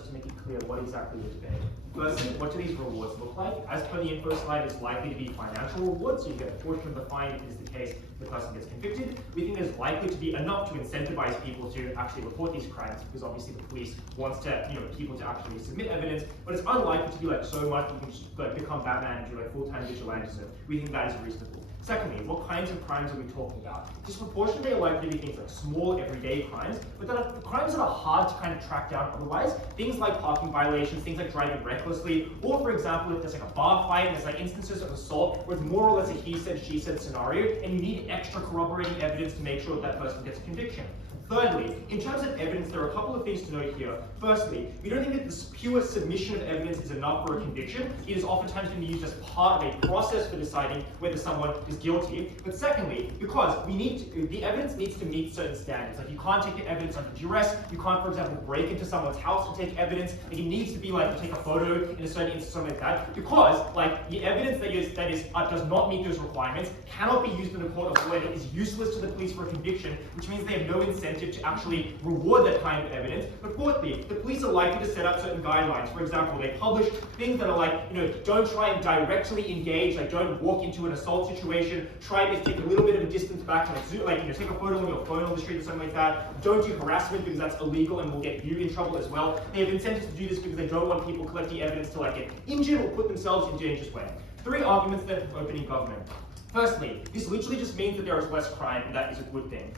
just to make it clear what exactly we're debating. Firstly, what do these rewards look like? As per the info slide, it's likely to be financial rewards, so you get a portion of the fine if it is the case the person gets convicted. We think there's likely to be enough to incentivize people to actually report these crimes, because obviously the police wants to, people to actually submit evidence, but it's unlikely to be like so much you can just like become Batman and do like full-time vigilante. So we think that is reasonable. Secondly, what kinds of crimes are we talking about? Disproportionately are likely to be things like small, everyday crimes, but that are crimes that are hard to kind of track down otherwise. Things like parking violations, things like driving recklessly, or for example, if there's like a bar fight and there's like instances of assault where it's more or less a he said, she said scenario, and you need extra corroborating evidence to make sure that person gets a conviction. Thirdly, in terms of evidence, there are a couple of things to note here. Firstly, we don't think that this pure submission of evidence is enough for a conviction. It is oftentimes going to be used as part of a process for deciding whether someone is guilty. But secondly, because the evidence needs to meet certain standards. Like you can't take the evidence under duress. You can't, for example, break into someone's house and take evidence. Like it needs to be like you take a photo in a certain instance, something like that. Because like the evidence that does not meet those requirements cannot be used in a court of law. It is useless to the police for a conviction, which means they have no incentive to actually reward that kind of evidence. But fourthly, the police are likely to set up certain guidelines. For example, they publish things that are like, don't try and directly engage, like don't walk into an assault situation, try to take a little bit of a distance back, take a photo on your phone on the street or something like that. Don't do harassment because that's illegal and will get you in trouble as well. They have incentives to do this because they don't want people collecting evidence to like get injured or put themselves in dangerous way. 3 arguments then for opening government. Firstly, this literally just means that there is less crime, and that is a good thing.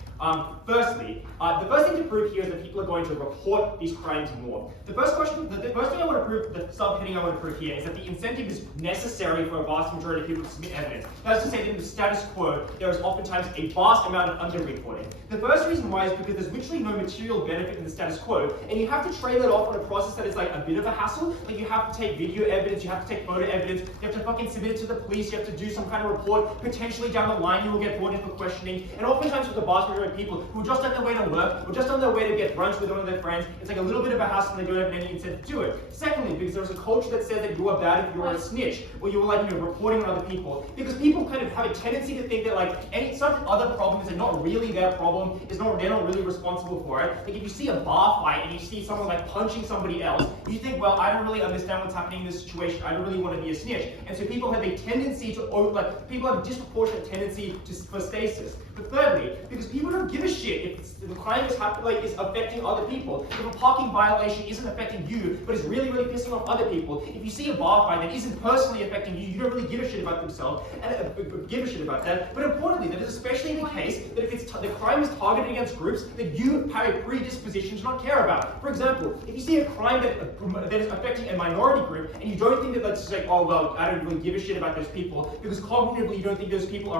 Firstly, the first thing to prove here is that people are going to report these crimes more. The first thing I want to prove, the subheading I want to prove here, is that the incentive is necessary for a vast majority of people to submit evidence. That is to say that in the status quo, there is oftentimes a vast amount of under-reporting. The first reason why is because there's literally no material benefit in the status quo, and you have to trade that off on a process that is like a bit of a hassle. Like you have to take video evidence, you have to take photo evidence, you have to fucking submit it to the police, you have to do some kind of report. Potentially down the line you will get brought in for questioning, and oftentimes with the vast majority of people who are just on their way to work or just on their way to get brunch with one of their friends, it's like a little bit of a hassle and they don't have any incentive to do it. Secondly, because there's a culture that says that you are bad if you're a snitch, or you're like reporting on other people, because people kind of have a tendency to think that like some other problems are not really their problem, they're not really responsible for it. Like if you see a bar fight and you see someone like punching somebody else, you think, well, I don't really understand what's happening in this situation, I don't really want to be a snitch. And so people have a tendency to people have a disproportionate tendency for stasis. But thirdly, because people don't give a shit if the crime is affecting other people. If a parking violation isn't affecting you, but is really, really pissing off other people. If you see a bar fight that isn't personally affecting you, you don't really give a shit about themselves and give a shit about that. But importantly, that is especially the case that if the crime is targeted against groups that you have a predisposition to not care about. For example, if you see a crime that is affecting a minority group and you don't think that that's just like, oh well, I don't really give a shit about those people because cognitively you don't think those people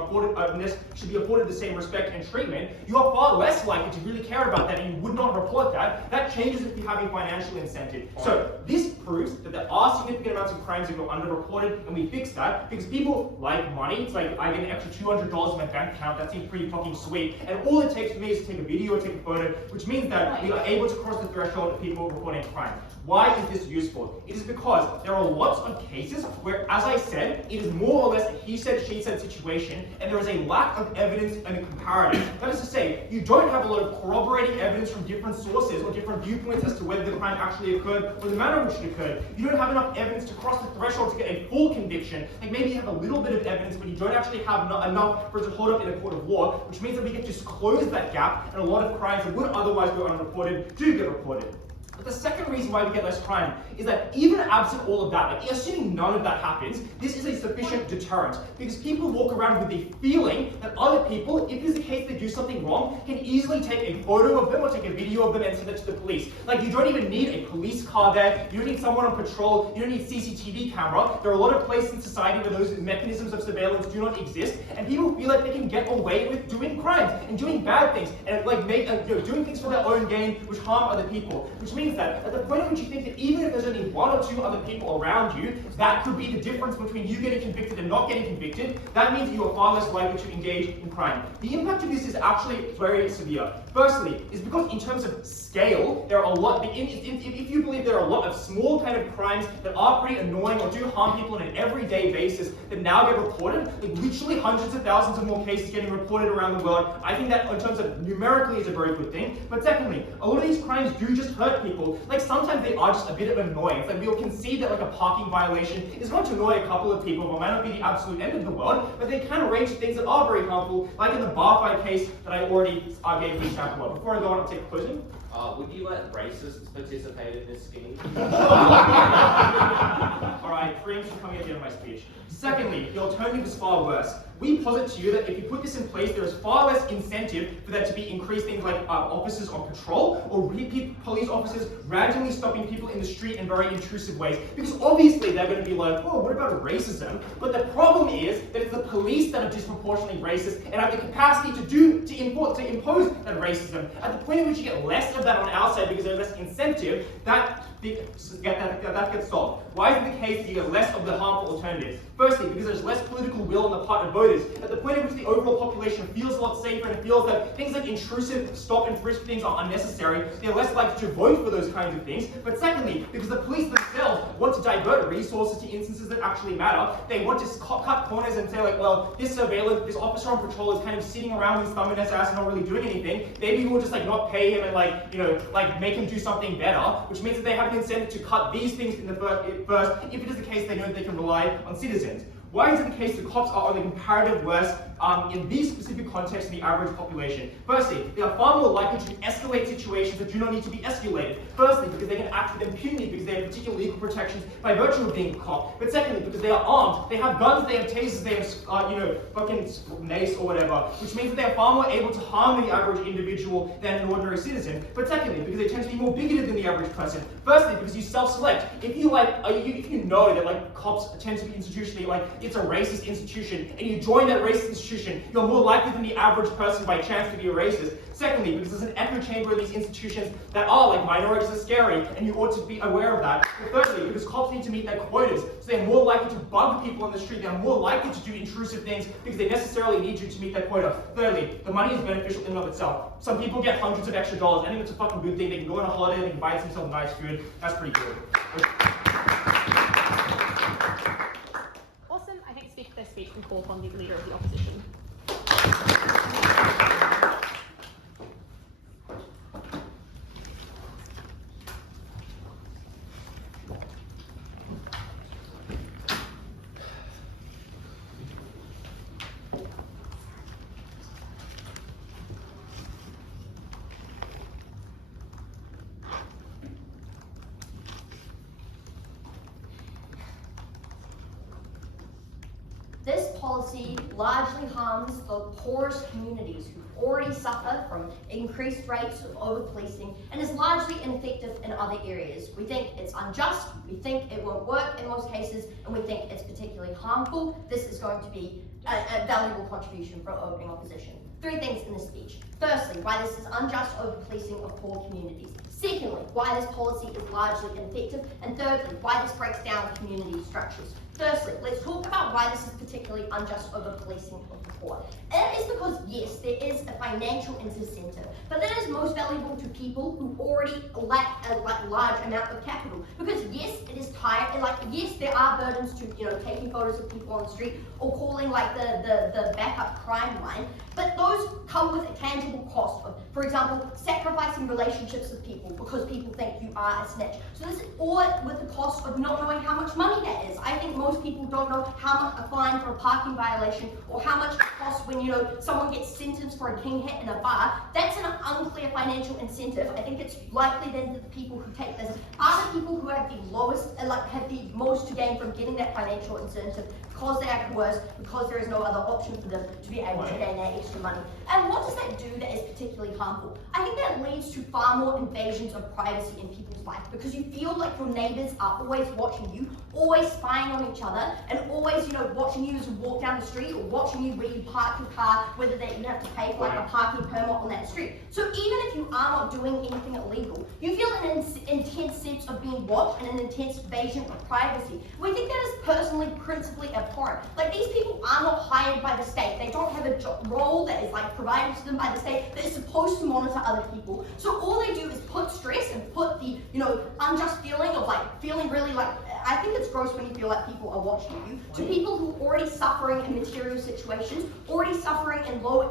should be afforded the same respect and treatment, you are far less likely to really care about that and you would not report that. That changes if you have a financial incentive. So this proves that there are significant amounts of crimes that go underreported, and we fix that because people like money. It's like I get an extra $200 in my bank account, that seems pretty fucking sweet, and all it takes for me is to take a video or take a photo, which means that we are able to cross the threshold of people reporting crime. Why is this useful? It is because there are lots of cases where, as I said, it is more or less a he said, she said situation, and there is a lack of evidence and a comparative. That is to say, you don't have a lot of corroborating evidence from different sources or different viewpoints as to whether the crime actually occurred or the manner in which it occurred. You don't have enough evidence to cross the threshold to get a full conviction. Like maybe you have a little bit of evidence, but you don't actually have enough for it to hold up in a court of law, which means that we get to close that gap, and a lot of crimes that would otherwise go unreported do get reported. But the second reason why we get less crime is that even absent all of that, like assuming none of that happens, this is a sufficient deterrent because people walk around with the feeling that other people, if it's the case they do something wrong, can easily take a photo of them or take a video of them and send it to the police. Like you don't even need a police car there, you don't need someone on patrol, you don't need CCTV camera. There are a lot of places in society where those mechanisms of surveillance do not exist, and people feel like they can get away with doing crimes and doing bad things and doing things for their own gain which harm other people, which means that at the point at which you think that even if there's only one or two other people around you, that could be the difference between you getting convicted and not getting convicted, that means that you are far less likely to engage in crime. The impact of this is actually very severe. Firstly, is because in terms of scale, there are a lot, if you believe there are a lot of small kind of crimes that are pretty annoying or do harm people on an everyday basis that now get reported, like literally hundreds of thousands of more cases getting reported around the world, I think that in terms of numerically is a very good thing. But secondly, a lot of these crimes do just hurt people. people, like sometimes they are just a bit of annoyance. Like we'll concede that like a parking violation is going to annoy a couple of people, but might not be the absolute end of the world, but they can range to things that are very harmful, like in the bar fight case that I already gave the example of. Before I go on, I'll take a question. Would you let racists participate in this scheme? Alright, preemption coming at the end of my speech. Secondly, the alternative is far worse. We posit to you that if you put this in place, there is far less incentive for there to be increased things like officers on patrol or repeat police officers randomly stopping people in the street in very intrusive ways. Because obviously they're going to be like, oh, what about racism? But the problem is that it's the police that are disproportionately racist and have the capacity to impose that racism. At the point at which you get less of that on our side because there's less incentive, that gets solved. Why is it the case that you get less of the harmful alternatives? Firstly, because there's less political will on the part of voters. At the point at which the overall population feels a lot safer and feels that things like intrusive, stop and frisk things are unnecessary, they're less likely to vote for those kinds of things. But secondly, because the police themselves want to divert resources to instances that actually matter, they want to cut corners and say like, well, this surveillance, this officer on patrol is kind of sitting around with his thumb in his ass and not really doing anything. Maybe we'll just like not pay him and make him do something better, which means that they have an incentive to cut these things in the first. If it is the case, they know that they can rely on citizens. Why is it the case that cops are only comparatively worse in these specific contexts than the average population? Firstly, they are far more likely to escalate situations that do not need to be escalated. Firstly, because they can act with impunity because they have particular legal protections by virtue of being a cop. But secondly, because they are armed, they have guns, they have tasers, they have fucking mace or whatever, which means that they are far more able to harm the average individual than an ordinary citizen. But secondly, because they tend to be more bigoted than the average person. Firstly, because you self-select. If you know that like cops tend to be institutionally like it's a racist institution, and you join that racist institution, you're more likely than the average person by chance to be a racist. Secondly, because there's an echo chamber in these institutions that are like minorities are scary, and you ought to be aware of that. But thirdly, because cops need to meet their quotas, so they're more likely to bug people on the street, they're more likely to do intrusive things because they necessarily need you to meet their quota. Thirdly, the money is beneficial in and of itself. Some people get hundreds of extra dollars. I think it's a fucking good thing. They can go on a holiday, they can buy themselves nice food. That's pretty good. Awesome. I think speak for their speech and call upon the leader of the opposition. This policy largely harms the poorest communities who already suffer from increased rates of over-policing and is largely ineffective in other areas. We think it's unjust, we think it won't work in most cases, and we think it's particularly harmful. This is going to be a valuable contribution from opening opposition. 3 things in this speech. Firstly, why this is unjust over-policing of poor communities. Secondly, why this policy is largely ineffective. And thirdly, why this breaks down community structures. Firstly, let's talk about why this is particularly unjust over-policing of the poor. And it is because, yes, there is a financial incentive, but that is most valuable to people who already lack a large amount of capital. Because yes, it is tired, and yes, there are burdens to taking photos of people on the street or calling the backup crime line, but those come with a tangible cost of, for example, sacrificing relationships with people because people think you are a snitch. So this is all with the cost of not knowing how much money that is. I think most people don't know how much a fine for a parking violation or how much it costs when someone gets sentenced for a king hit in a bar. That's an unclear financial incentive. I think it's likely then that the people who take this are the people who have the lowest, have the most to gain from getting that financial incentive because they are coerced, because there is no other option for them to be able to gain that extra money. And what does that do that is particularly harmful? I think that leads to far more invasions of privacy in people's life because you feel like your neighbors are always watching you, always spying on each other, and always, watching you as you walk down the street or watching you where you park your car, whether that you have to pay for a parking permit on that street. So even if you are not doing anything illegal, you feel an intense sense of being watched and an intense invasion of privacy. We think that is personally, principally abhorrent. These people are not hired by the state. They don't have a role that is provided to them by the state that is supposed to monitor other people. So all they do is put stress and put the unjust feeling of feeling really I think it's gross when you feel like people are watching you. To people who are already suffering in material situations, already suffering in low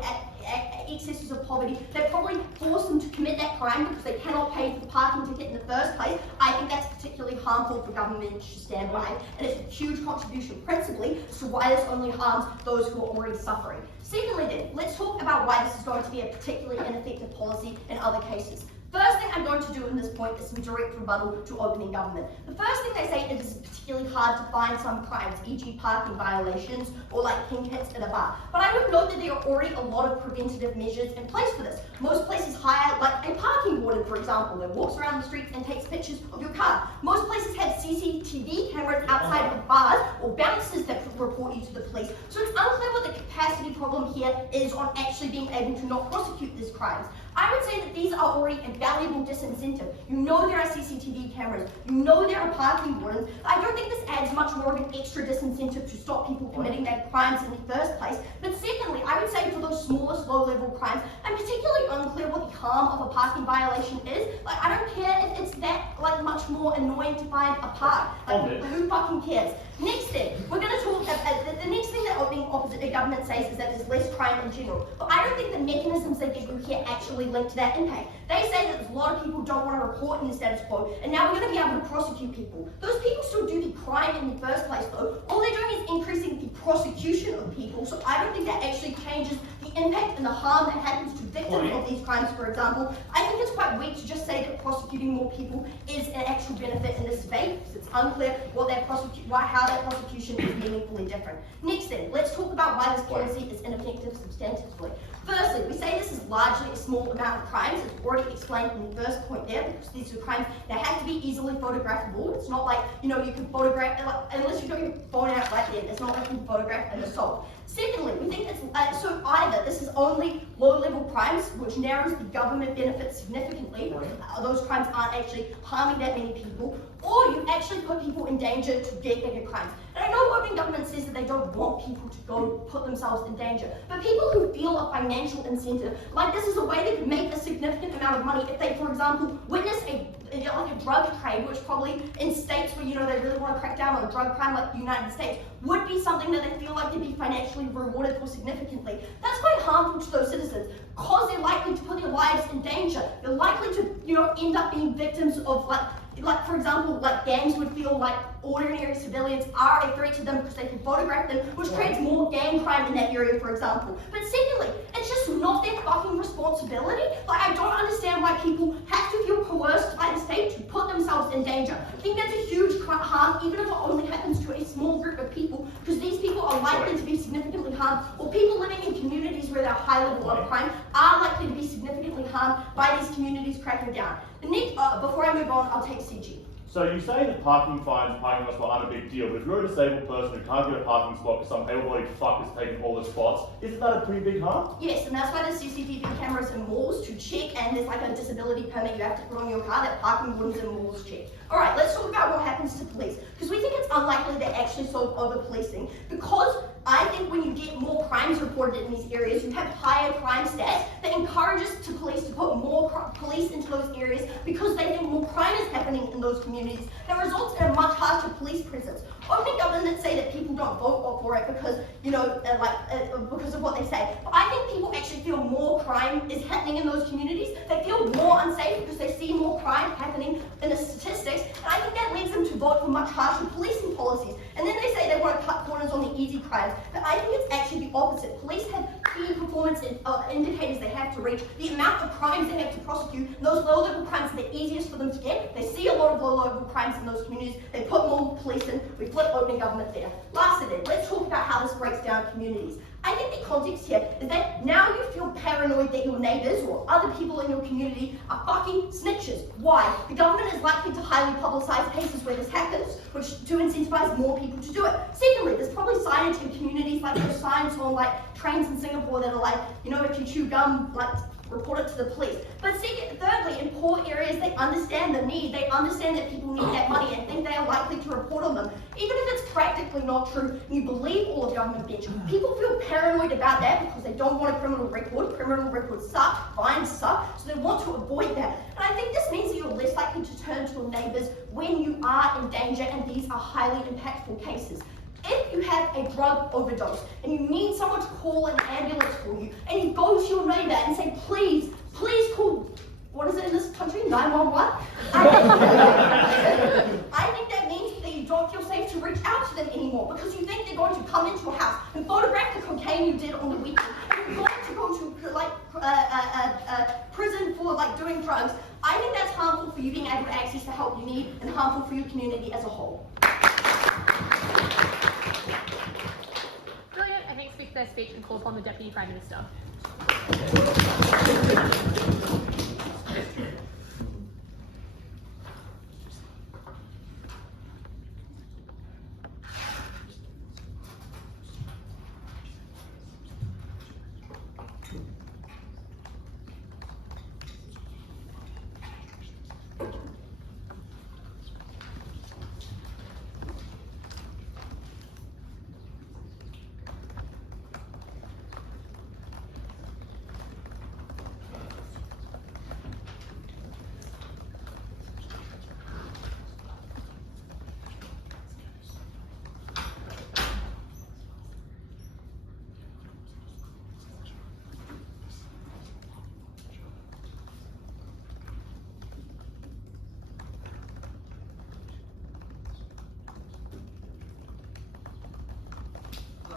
excesses of poverty, they probably force them to commit that crime because they cannot pay for the parking ticket in the first place. I think that's particularly harmful for government to stand by, and it's a huge contribution principally as to why this only harms those who are already suffering. Secondly then, let's talk about why this is going to be a particularly ineffective policy in other cases. First thing I'm going to do in this point is some direct rebuttal to opening government. The first thing they say is it's particularly hard to find some crimes, e.g. parking violations or like pink hits at a bar. But I would note that there are already a lot of preventative measures in place for this. Most places hire like a parking warden, for example, that walks around the streets and takes pictures of your car. Most places have CCTV cameras outside of bars or bouncers that report you to the police. So it's unclear what the capacity problem here is on actually being able to not prosecute these crimes. I would say that these are already a valuable disincentive. You know there are CCTV cameras, you know there are parking wardens. I don't think this adds much more of an extra disincentive to stop people committing their crimes in the first place. But secondly, I would say for those smallest low-level crimes, I'm particularly unclear what the harm of a parking violation is. Like, I don't care if it's that like much more annoying to find a park. Like, who fucking cares? Next thing, we're going to talk about the next thing that opening opposite the government says is that there's less crime in general. But I don't think the mechanisms they give you here actually link to that impact. They say that a lot of people don't want to report in the status quo, and now we're going to be able to prosecute people. Those people still do the crime in the first place though. All they're doing is increasing the prosecution of people, so I don't think that actually changes the impact and the harm that happens to victims of these crimes, for example. I think it's quite weak to just say that prosecuting more people is an actual benefit in this debate, because it's unclear what that how that prosecution is meaningfully different. Next then, let's talk about why this policy is ineffective substantively. Firstly, we say this is largely a small amount of crimes. It's already explained in the first point there, because these are crimes that have to be easily photographable. It's not like, you know, you can photograph, unless you got your phone out right then, it's not like you can photograph an assault. Secondly, we think it's, so either this is only low-level crimes, which narrows the government benefits significantly, those crimes aren't actually harming that many people, or you actually put people in danger to get bigger crimes. And I know opening government says that they don't want people to go put themselves in danger, but people who feel a financial incentive, like this is a way they could make a significant amount of money if they, for example, witness a drug trade, which probably in states where, you know, they really want to crack down on drug crime like the United States, would be something that they feel like they'd be financially rewarded for significantly. That's quite harmful to those citizens, because they're likely to put their lives in danger. They're likely to, you know, end up being victims of like for example, like gangs would feel like ordinary civilians are a threat to them because they can photograph them, which creates more gang crime in that area, for example. But secondly, it's just not their fucking responsibility. Like, I don't understand why people have to feel coerced by the state to put themselves in danger. I think that's a huge harm, even if it only happens to a small group of people, because these people are likely to be significantly harmed, or people living in communities where there are high level of crime are likely to be significantly harmed by these communities cracking down. The next, before I move on, I'll take CG. So you say that parking fines, parking lots aren't a big deal, but if you're a disabled person who can't get a parking spot because some able-bodied fuck is taking all the spots, isn't that a pretty big harm? Yes, and that's why there's CCTV cameras in malls to check, and there's like a disability permit you have to put on your car that parking wardens in malls check. Alright, let's talk about what happens to police, because we think it's unlikely they're actually so over-policing, because I think when you get more crimes reported in these areas, you have higher crime stats that encourages to police to put more police into those areas because they think more crime is happening in those communities. That results in a much harsher police presence. Opening governments say that people don't vote for it because, you know, because of what they say. But I think people actually feel more crime is happening in those communities. They feel more unsafe because they see more crime happening in the statistics. And I think that leads them to vote for much harsher policing policies. And then they say they want to cut corners on the easy crimes. But I think it's actually the opposite. Police have key performance indicators they have to reach, the amount of crimes they have to prosecute, and those low-level crimes are the easiest for them to get. They see a lot of low-level crimes in those communities, they put more police in, we flip opening government there. Lastly then, let's talk about how this breaks down communities. I think the context here is that now you feel paranoid that your neighbours or other people in your community are fucking snitches. Why? The government is likely to highly publicise cases where this happens, which to incentivise more people to do it. Secondly, there's probably signage in communities like those signs on like trains in Singapore that are like, you know, if you chew gum, like report it to the police. But thirdly, in poor areas, they understand the need. They understand that people need that money and think they are likely to report on them. Even if it's practically not true, and you believe all of government bench, people feel paranoid about that because they don't want a criminal record. Criminal records suck, fines suck, so they want to avoid that. And I think this means that you're less likely to turn to your neighbours when you are in danger, and these are highly impactful cases. If you have a drug overdose and you need someone to call an ambulance for you, and you go to your neighbour and say, please call, what is it in this country, 911? I think that means that you don't feel safe to reach out to them anymore because you think they're going to come into your house and photograph the cocaine you did on the weekend, and you're going to go to prison for doing drugs. I think that's harmful for you being able to access the help you need and harmful for your community as a whole. Brilliant. I think speak their speech and call upon the Deputy Prime Minister.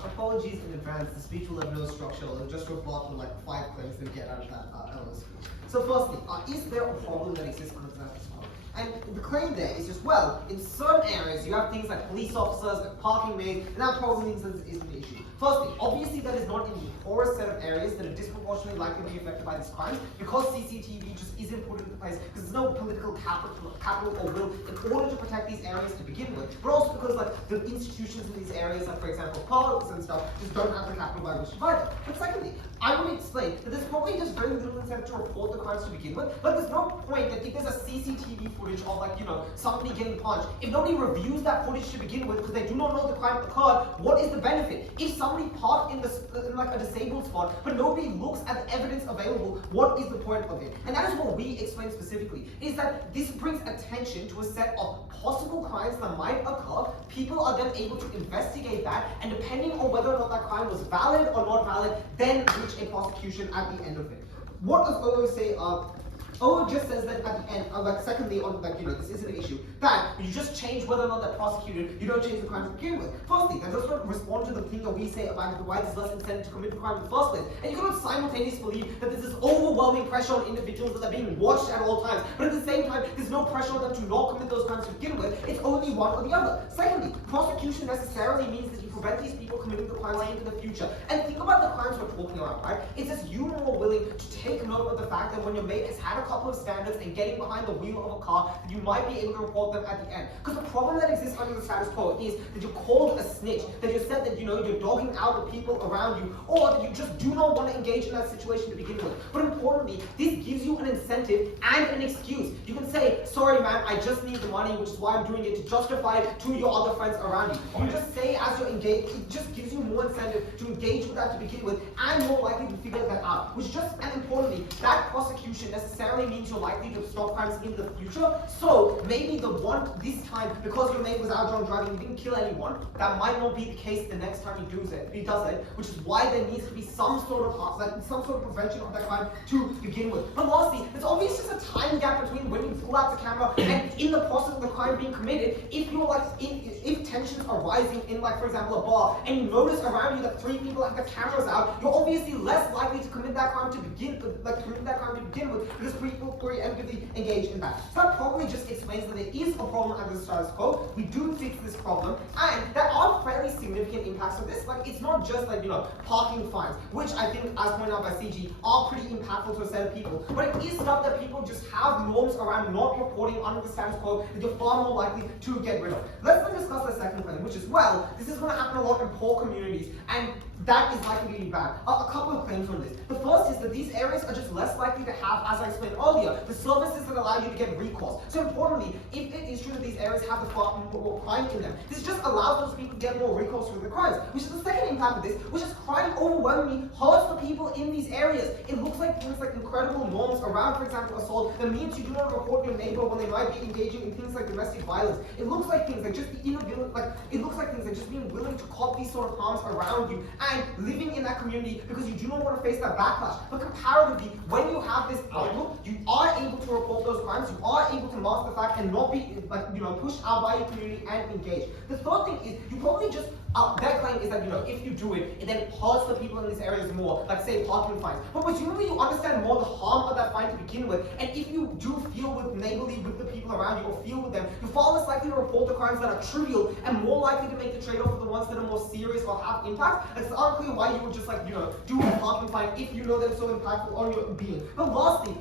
Apologies in advance, the speech will have no structure, it'll just report to 5 claims and get out of that LS. So firstly, is there a problem that exists on the South Coast? And the claim there is just, well, in certain areas you have things like police officers, like parking maids, and that probably means that isn't the issue. Firstly, obviously that is not in the poorest set of areas that are disproportionately likely to be affected by these crimes, because CCTV just isn't put into place, because there's no political capital or will in order to protect these areas to begin with, but also because the institutions in these areas, like for example parks and stuff, just don't have the capital by which to fight them. But secondly, I would explain that there's probably just very little incentive to report the crimes to begin with, but there's no point that if there's a CCTV footage of somebody getting punched, if nobody reviews that footage to begin with because they do not know the crime occurred, what is the benefit? If somebody parked in a disabled spot, but nobody looks at the evidence available, what is the point of it? And that is what we explain specifically, is that this brings attention to a set of possible crimes that might occur. People are then able to investigate that, and depending on whether or not that crime was valid or not valid, then reach a prosecution at the end of it. What does OO say? OO just says that at the end, secondly, on this isn't an issue, that you just change whether or not they're prosecuted, you don't change the crime to begin with. Firstly, that does not respond to the thing that we say about why there's less incentive to commit the crime in the first place. And you cannot simultaneously believe that there's this overwhelming pressure on individuals that are being watched at all times, but at the same time, there's no pressure on them to not commit those crimes to begin with. It's only one or the other. Secondly, prosecution necessarily means that you prevent these people committing the crimes into the future. And think about the crimes we're talking about, right? It's just you more willing to take note of the fact that when your mate has had a couple of standards and getting behind the wheel of a car, you might be able to report them at the end. Because the problem that exists under the status quo is that you're called a snitch, that you're said that you're dogging out the people around you, or that you just do not want to engage in that situation to begin with. But importantly, this gives you an incentive and an excuse. You can say, sorry man, I just need the money, which is why I'm doing it, to justify it to your other friends around you. You just say as you're engaged, it just gives you more incentive to engage with that to begin with, and more likely to figure that out. Which just, and importantly, that prosecution necessarily means you're likely to stop crimes in the future. So maybe the one this time, because your mate was out drunk driving, he didn't kill anyone, that might not be the case the next time he does it, which is why there needs to be some sort of prevention of that crime to begin with. But lastly, there's obviously just a time gap between when you pull out the camera and in the process of the crime being committed. If you're if tensions are rising in for example a bar, and you notice around you that 3 people have the cameras out, you're obviously less likely to commit that crime to begin with, because people preemptively engage in that. So that probably just explains that there is a problem under the status quo. We do fix this problem, and there are fairly significant significant impacts of this. Like, it's not just like, parking fines, which I think, as pointed out by CG, are pretty impactful to a set of people. But it is stuff that people just have norms around not reporting under the status quo that you're far more likely to get rid of. Let's then discuss the second claim, which is, well, this is going to happen a lot in poor communities, and that is likely to be bad. A couple of claims on this. The first is that these areas are just less likely to have, as I explained earlier, the services that allow you to get recourse. So importantly, if it is true that these areas have the more crime in them, this just allows those people to get more recourse for the crimes, which is the second impact of this, which is crime overwhelmingly hurts the people in these areas. It looks like things like incredible norms around, for example, assault, that means you do not report your neighbor when they might be engaging in things like domestic violence. It looks like things like just the inability, it looks like things like just being willing to cop these sort of harms around you and living in that community because you do not want to face that backlash. But comparatively, when you have this outlook, you are able to report those crimes, you are able to mask the fact and not be pushed out by your community and engage. The third thing is you probably just their claim is that if you do it, it then hurts the people in these areas more, like say parking fines. But presumably you understand more the harm of that fine to begin with, and if you do feel with neighborly with the people around you or feel with them, you're far less likely to report the crimes that are trivial and more likely to make the trade-off for the ones that are more serious or have impact. It's unclear why you would just do a parking fine if you know that it's so impactful on your being. But lastly,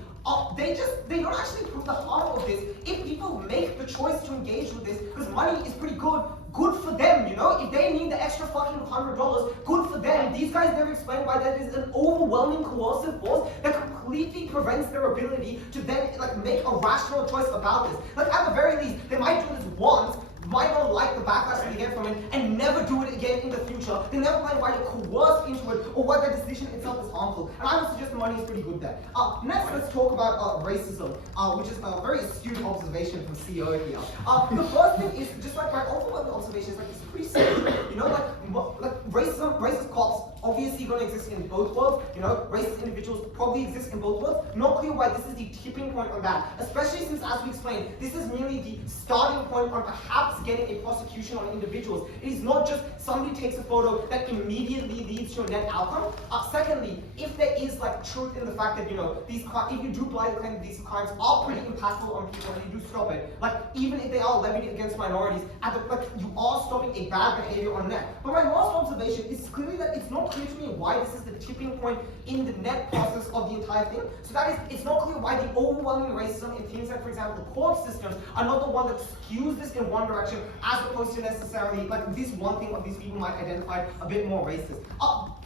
they don't actually prove the harm of this if people make the choice to engage with this, because money is pretty good for them, If they need the extra fucking $100, good for them. These guys never explain why that is an overwhelming coercive force that completely prevents their ability to then make a rational choice about this. At the very least, they might do this once, might not like the backlash they get from it, and never do it again in the future. They never find why they're coerced into it or why the decision itself is harmful. And I would suggest the money is pretty good there. Next, let's talk about racism, which is a very astute observation from CEO here. The first thing is just my ultimate observation is it's pretty simple. Racist cops obviously going to exist in both worlds. Racist individuals probably exist in both worlds. Not clear why this is the tipping point on that, especially since, as we explained, this is merely the starting point on perhaps getting a prosecution on individuals. It is not just somebody takes a photo that immediately leads to a net outcome. Secondly, if there is truth in the fact that if you do blindly claim that these crimes are pretty impactful on people and you do stop it, even if they are levied against minorities, you are stopping a bad behavior on net. But my last observation is clearly that it's not clear to me why this is the tipping point in the net process of the entire thing. So that is, it's not clear why the overwhelming racism in things like, for example, the court systems are not the one that skews this in one direction as opposed to necessarily this one thing of these people might identify a bit more racist.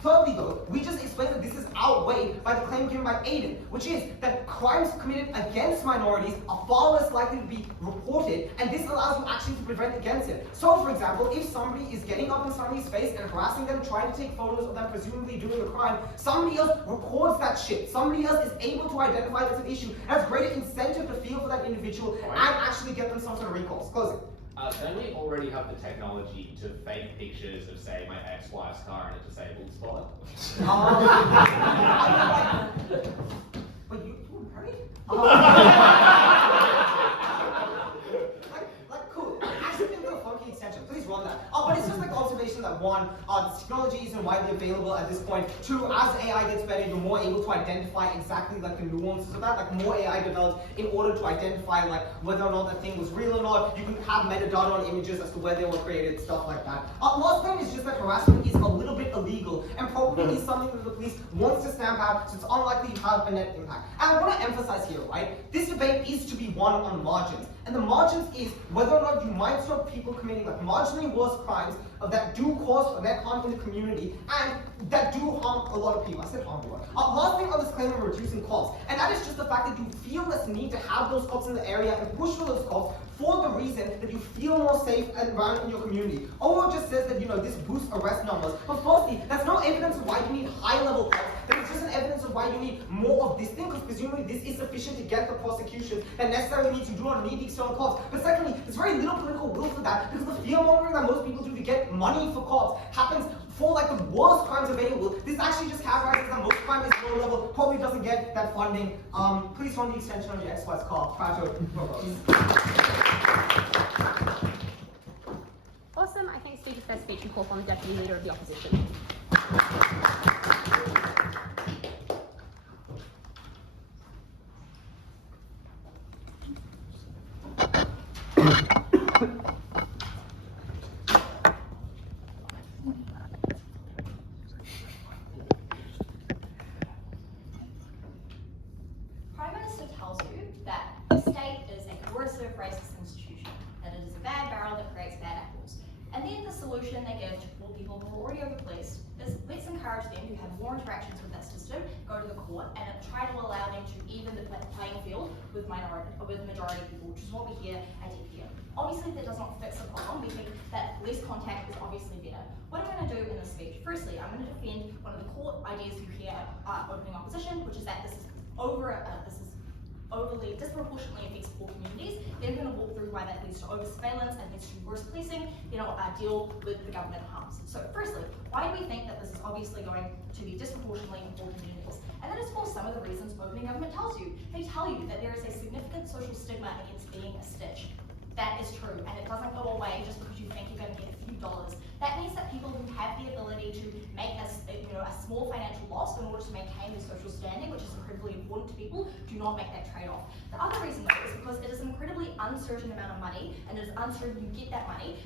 Thirdly though, we just explained that this is outweighed by the claim given by Aidan, which is that crimes committed against minorities are far less likely to be reported, and this allows you actually to prevent against it. So for example, if somebody is getting up in somebody's face and harassing them, trying to take photos of them presumably doing the crime, somebody else records that shit. Somebody else is able to identify that's an issue, and has greater incentive to feel for that individual and actually get them some sort of recourse. Closing. Don't we already have the technology to fake pictures of, say, my ex-wife's car in a disabled spot? But you were married? Cool. Actually, think of a funky extension. Please run that. But it's just observation that one, the technology isn't widely available at this point. Two, as AI gets better, you're more able to identify exactly the nuances of that. More AI develops in order to identify whether or not that thing was real or not. You can have metadata on images as to where they were created, stuff like that. Last thing is just that harassment is a little bit illegal and probably is something that the police wants to stamp out, so it's unlikely to have a net impact. And I want to emphasize here, this debate is to be won on margins. And the margins is whether or not you might stop people committing marginally worse crimes that do cause net harm in the community and that do harm a lot of people. I said harm a lot. Last thing on this claim of reducing cops, and that is just the fact that you feel this need to have those cops in the area and push for those cops for the reason that you feel more safe and around in your community. Owo just says that this boosts arrest numbers. But firstly, that's no evidence of why you need high-level cops. That is just an evidence of why you need more of this thing, because presumably this is sufficient to get the prosecution that necessarily means you do not need the external cops. But secondly, there's very little political will for that, because the fear-mongering that most people do to get money for cops happens for the worst crimes available. This actually just characterizes that most crime is low level, probably doesn't get that funding. Please run the extension on your ex-wife's car prior to Awesome. I think speaker's first speech and call upon the Deputy Leader of the Opposition. more interactions with that system, go to the court, and try to allow them to even the playing field with majority people, which is what we hear at DPM. Obviously, that does not fix the problem. We think that less contact is obviously better. What I'm going to do in this speech, firstly, I'm going to defend one of the core ideas you hear at opening opposition, which is that this is overly disproportionately affects poor communities. They're going to walk through why that leads to over surveillance and leads to worse policing. Then I'll deal with the government harms. So firstly, why do we think that this is obviously going to be disproportionately in poor communities? And that is for some of the reasons opening government tells you. They tell you that there is a significant social stigma against being a stitch. That is true, and it doesn't go away just because you think you're going to get a few dollars. That means that people who have the ability to make a small financial loss in order to maintain their social standing, which is incredibly important to people, do not make that trade-off. The other reason though is because it is an incredibly uncertain amount of money, and it is uncertain you get that money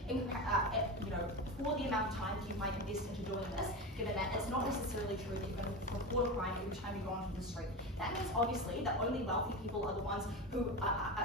for the amount of time that you might invest into doing this, given that it's not necessarily true that you're going to report a crime every time you go onto the street. That means obviously that only wealthy people are the ones who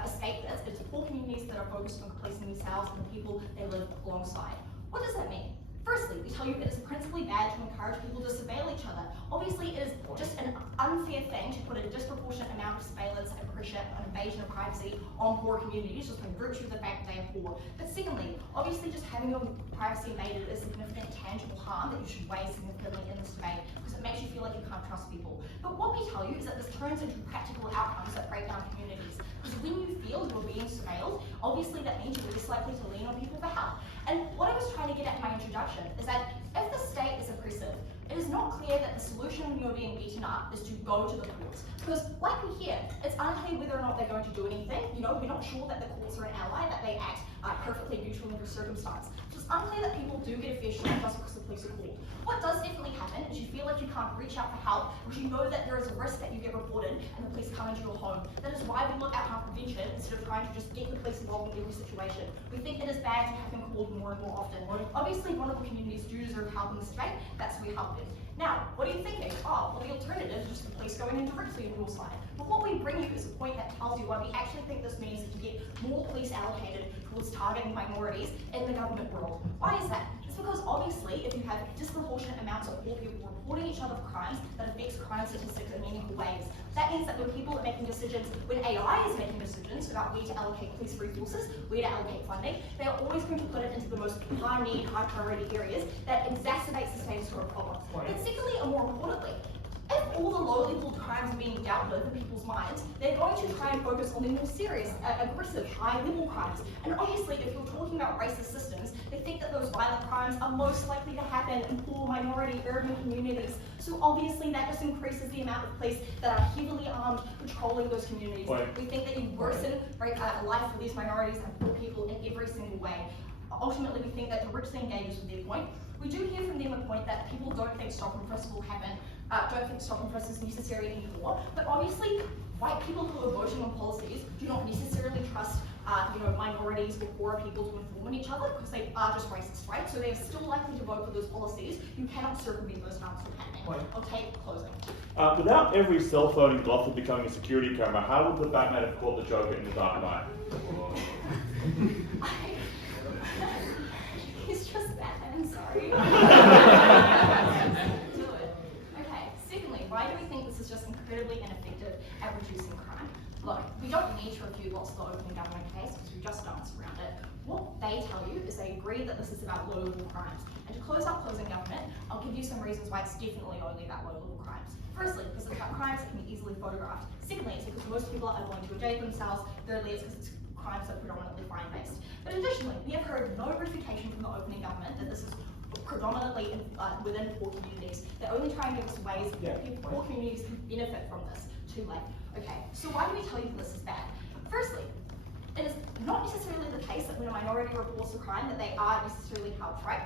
escape this. It's poor communities that are focused on policing themselves and the people they live alongside. What does that mean? Firstly, we tell you it is principally bad to encourage people to surveil each other. Obviously, it is just an unfair thing to put a disproportionate amount of surveillance and pressure and invasion of privacy on poor communities just by virtue of the fact that they are poor. But secondly, obviously just having your privacy invaded is significant tangible harm that you should weigh significantly in this debate because it makes you feel like you can't trust people. But what we tell you is that this turns into practical outcomes that break down communities. Because when you feel you're being surveilled, obviously that means you're less likely to lean on people for help. And what I was trying to get at in my introduction is that if the state is oppressive, it is not clear that the solution when you're being beaten up is to go to the courts. Because like we hear, it's unclear whether or not they're going to do anything. We're not sure that the courts are an ally, that they act perfectly neutral in every circumstance. So it's unclear that people do get a fair share just because the police are called. What does definitely happen is you feel like you can't reach out for help because you know that there is a risk that you get reported and the police come into your home. That is why we look at harm prevention instead of trying to just get the police involved in every situation. We think it is bad to have them called more and more often. Obviously, vulnerable communities do deserve help in this debate. That's why we help them. Now, what are you thinking? Oh, well, the alternative is just the police going in directly on your side. But what we bring you is a point that tells you why we actually think this means to get more police allocated towards targeting minorities in the government world. Why is that? It's because obviously, if you have disproportionate amounts of poor people reporting each other for crimes, that affects crime statistics in meaningful ways. That means that when people are making decisions, when AI is making decisions about where to allocate police resources, where to allocate funding, they are always going to put it into the most high need, high priority areas that exacerbates the status quo problem. But secondly, and more importantly, if all the low-level crimes are being dealt with in people's minds, they're going to try and focus on the more serious, aggressive, high-level crimes. And obviously, if you're talking about racist systems, they think that those violent crimes are most likely to happen in poor, minority, urban communities. So obviously, that just increases the amount of police that are heavily armed patrolling those communities. We think that you worsen life for these minorities and poor people in every single way. Ultimately, we think that directly engages with their point. We do hear from them a point that people don't think stop and frisk will happen, don't think stop and frisk is necessary anymore. But obviously, white people who are voting on policies do not necessarily trust minorities or poorer people to inform on each other because they are just racist, right? So they are still likely to vote for those policies. You cannot circumvent those harms from happening. Okay, closing. Without every cell phone in Gotham becoming a security camera, how would the Batman have caught the Joker in the Dark Knight? He's just Batman, sorry. Do it. Okay, secondly, why do we think this is just incredibly ineffective at reducing crime? Look, we don't need to refute lots of the opening government case because we just danced around it. What they tell you is they agree that this is about low-level crimes. And to close up closing government, I'll give you some reasons why it's definitely only about low-level crimes. Firstly, because it's about crimes that can be easily photographed. Secondly, it's because most people are willing to engage themselves. Thirdly, it's because it's crimes that are predominantly fine-based. But additionally, we have heard no verification from the opening government that this is predominantly within poor communities. They're only trying to give us ways that poor communities can benefit from this. Too late. Okay, so why do we tell you this is bad? Firstly, it is not necessarily the case that when a minority reports a crime that they are necessarily helped, right?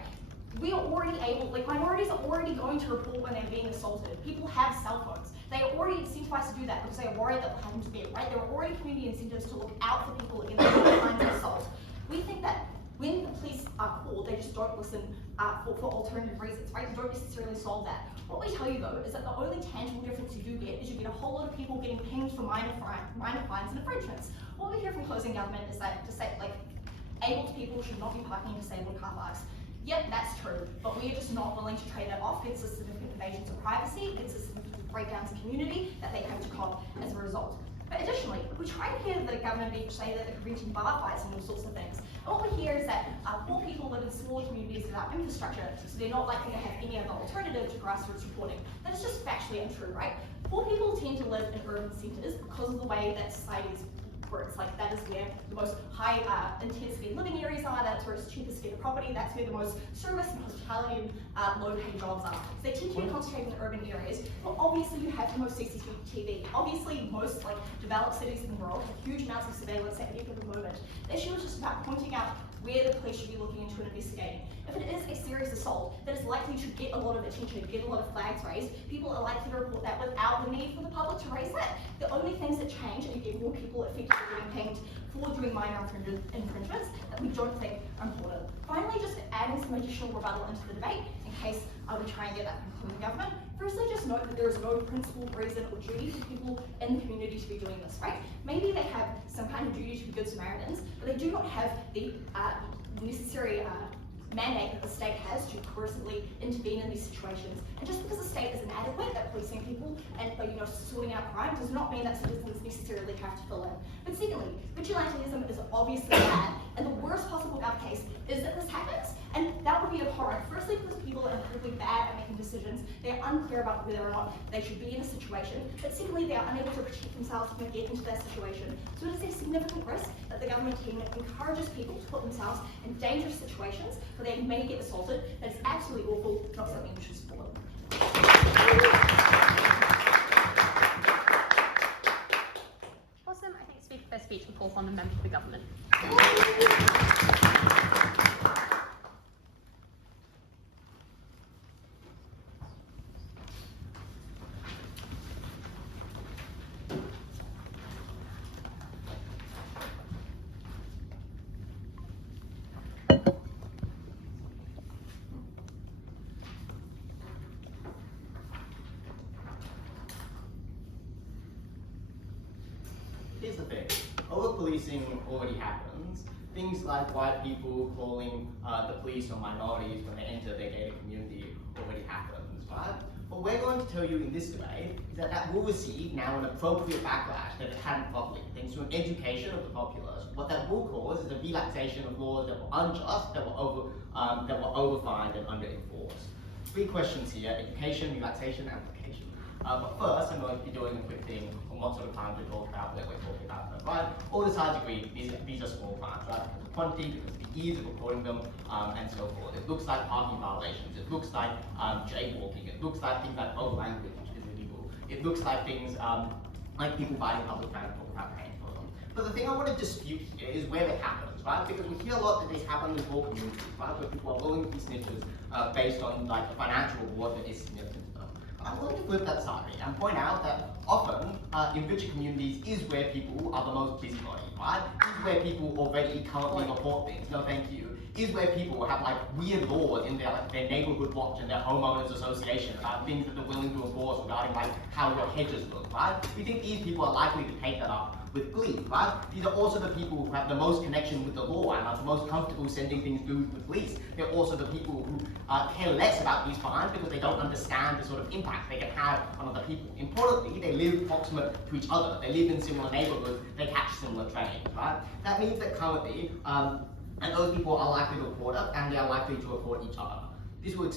We are already able, minorities are already going to report when they're being assaulted. People have cell phones. They are already incentivized to do that because they are worried that will happen to them, right? There are already community incentives to look out for people against all kinds of assault. We think that when the police are called, they just don't listen for alternative reasons, right? You don't necessarily solve that. What we tell you though is that the only tangible difference you do get is you get a whole lot of people getting pinged for minor fines and infringements. What we hear from closing government is that able people should not be parking in disabled car parks. Yep, that's true, but we are just not willing to trade that off against the significant invasions of privacy, against the significant breakdowns of community that they have to cop as a result. But additionally, we try to hear the government say that they're preventing bar fights and all sorts of things. And what we hear is that poor people live in smaller communities without infrastructure, so they're not likely to have any other alternative to grassroots reporting. That is just factually untrue, right? Poor people tend to live in urban centres because of the way that societies works. Like, that is where the most high intensity living areas are, that's where it's cheapest to get a property, that's where the most service and hospitality and low paid jobs are. So they tend to be concentrated in urban areas. Well, obviously you have the most CCTV. Obviously most developed cities in the world have huge amounts of surveillance at any given moment. The issue is just about pointing out where the police should be looking into and investigating. If it is a serious assault that is likely to get a lot of attention, get a lot of flags raised, people are likely to report that without the need for the public to raise that. The only things that change and get more people effectively getting pinged for doing minor infringements that we don't think are important. Finally, just adding some additional rebuttal into the debate in case we try and get that from the government. Firstly, just note that there is no principled reason or duty for people in the community to be doing this, right? Maybe they have some kind of duty to be good Samaritans, but they do not have the necessary mandate that the state has to coercively intervene in these situations. And just because the state is inadequate at policing people and sorting out crime does not mean that citizens necessarily have to fill in. But secondly, vigilantism is obviously bad, and the worst possible case is that this happens, and that would be abhorrent. Firstly, because people are incredibly bad at making decisions. They're unclear about whether or not they should be in a situation. But secondly, they are unable to protect themselves when they get into that situation. So it is a significant risk that the government team encourages people to put themselves in dangerous situations where they may get assaulted. That is absolutely awful, not something we should support. Awesome. I think speak for their speech and call upon the member for the government. Here's the thing, over-policing already happens. Things like white people calling the police on minorities when they enter their gated community already happens, right? What we're going to tell you in this debate is that that will receive now an appropriate backlash that it hadn't properly, thanks to an education of the populace. What that will cause is a relaxation of laws that were unjust, that were overfined and under-enforced. 3 questions here: education, relaxation, application. But first, I'm going to be doing a quick thing on what sort of crimes we talk about when we're talking about them, right? All the sides agree these are small crimes, right? Because of quantity, because of the ease of reporting them, and so forth. It looks like parking violations. It looks like jaywalking. It looks like things like old language, which is illegal. It looks like things like people biting public transport without paying for them. But the thing I want to dispute here is where it happens, right? Because we hear a lot that this happens in poor communities, right? Where people are willing to be snitches based on like a financial reward that is significant. I'm going to flip that side and point out that often in richer communities is where people are the most busybody, right? Is where people already currently report things, no thank you. Is where people have like weird laws in their neighborhood watch and their homeowners association about things that they're willing to enforce regarding like how your hedges look, right? We think these people are likely to take that up with glee, right? These are also the people who have the most connection with the law and are the most comfortable sending things to the police. They're also the people who care less about these fines because they don't understand the sort of impact they can have on other people. Importantly, they live proximate to each other. They live in similar neighborhoods. They catch similar trains, right? That means that currently, and those people are likely to report it, and they are likely to report each other. This will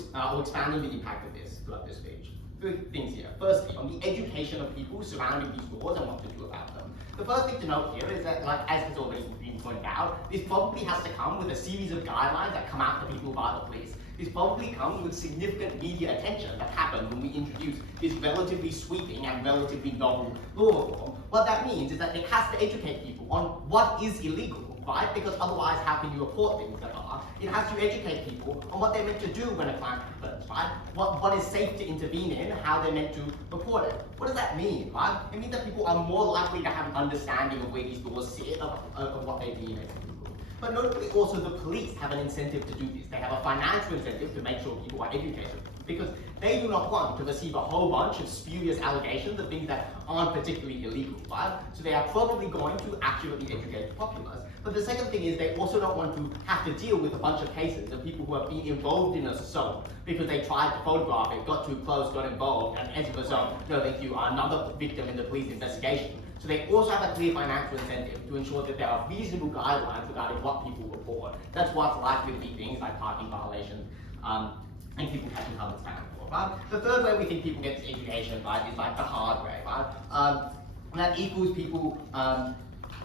expand on the impact of this throughout this speech. 3 things here. Firstly, on the education of people surrounding these laws and what to do about them. The first thing to note here is that, like, as has already been pointed out, this probably has to come with a series of guidelines that come out to people by the police. This probably comes with significant media attention that happened when we introduced this relatively sweeping and relatively novel law reform. What that means is that it has to educate people on what is illegal, right? Because otherwise, how can you report things that are? It has to educate people on what they're meant to do when a crime happens, right? What is safe to intervene in, how they're meant to report it. What does that mean, right? It means that people are more likely to have an understanding of where these laws sit, of what they mean as illegal. But notably also the police have an incentive to do this. They have a financial incentive to make sure people are educated, because they do not want to receive a whole bunch of spurious allegations of things that aren't particularly illegal, right? So they are probably going to accurately educate the populace. But the second thing is they also don't want to have to deal with a bunch of cases of people who have been involved in assault because they tried to photograph it, got too close, got involved, and as a result, know that you are another victim in the police investigation. So they also have a clear financial incentive to ensure that there are reasonable guidelines regarding what people report. That's what's likely to be things like parking violations and people catching public transport, right? The third way we think people get to education, right, is like the hard way, right? And that equals people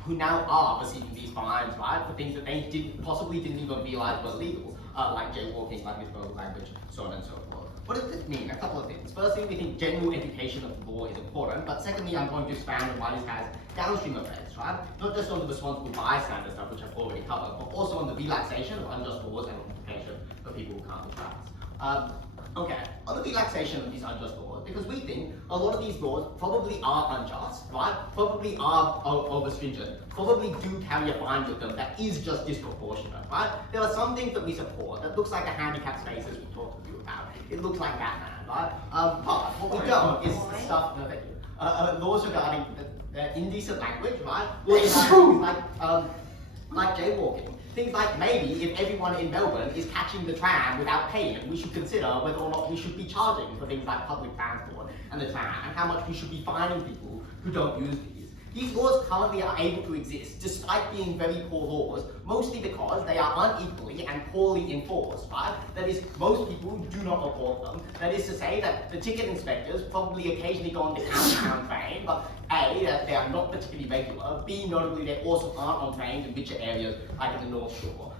who now are receiving these fines, right, for things that they possibly didn't even realize were legal, like jaywalking, like misspelled language, so on and so forth. What does this mean? A couple of things. Firstly, we think general education of the law is important, but secondly, I'm going to expand on why this has downstream effects, right? Not just on the responsible bystander stuff, which I've already covered, but also on the relaxation of unjust laws and implication for people who can't be trials. Okay, on the relaxation of these unjust laws, because we think a lot of these laws probably are unjust, right? Probably are over stringent, probably do carry a fine with them that is just disproportionate, right? There are some things that we support that looks like a handicapped space, as we talked to you about. It looks like Batman, right? But what we don't is stuff, no thank you, laws regarding the indecent language, right? Laws regarding like jaywalking. Things like maybe if everyone in Melbourne is catching the tram without paying, we should consider whether or not we should be charging for things like public transport and the tram, and how much we should be fining people who don't use these. These laws currently are able to exist despite being very poor laws, mostly because they are unequally and poorly enforced, right? That is, most people do not report them. That is to say that the ticket inspectors probably occasionally go on the county-town train, but A, that they are not particularly regular, B, notably they also aren't on trains in richer areas like in the North Shore.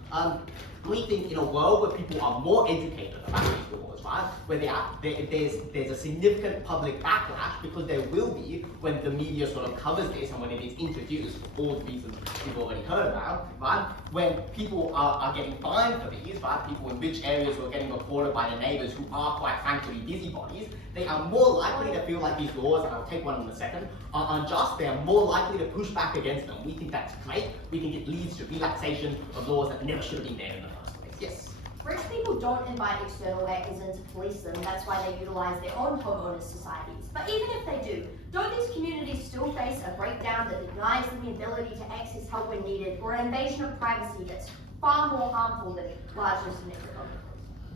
We think in a world where people are more educated about these laws, right, where there's a significant public backlash, because there will be when the media sort of covers this and when it is introduced for all the reasons we've already heard about, right, when people are getting fined for these, right, people in rich areas who are getting reported by their neighbours who are quite frankly busybodies, they are more likely to feel like these laws, and I'll take one in a second, are unjust. They are more likely to push back against them. We think that's great. We think it leads to relaxation of laws that never should have been there in the first place. Yes? Rich people don't invite external actors in to police them. That's why they utilise their own homeowners societies. But even if they do, don't these communities still face a breakdown that denies them the ability to access help when needed, or an invasion of privacy that's far more harmful than larger domestic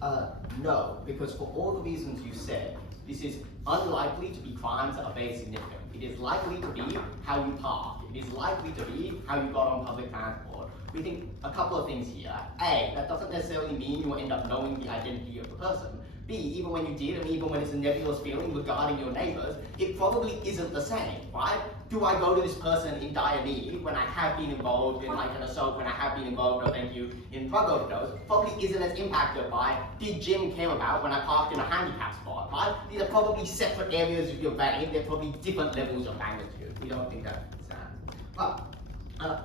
violence? No, because for all the reasons you said, this is unlikely to be crimes that are very significant. It is likely to be how you park. It is likely to be how you got on public transport. We think a couple of things here. A, that doesn't necessarily mean you will end up knowing the identity of the person. B, even when you did, and even when it's a nebulous feeling regarding your neighbours, it probably isn't the same, right? Do I go to this person in dire need when I have been involved in like an assault, when I have been involved, no thank you, in drug overdose? Probably isn't as impacted by, did Jim care about when I parked in a handicap spot, right? These are probably separate areas of your brain. They're probably different levels of magnitude. We don't think that stands. But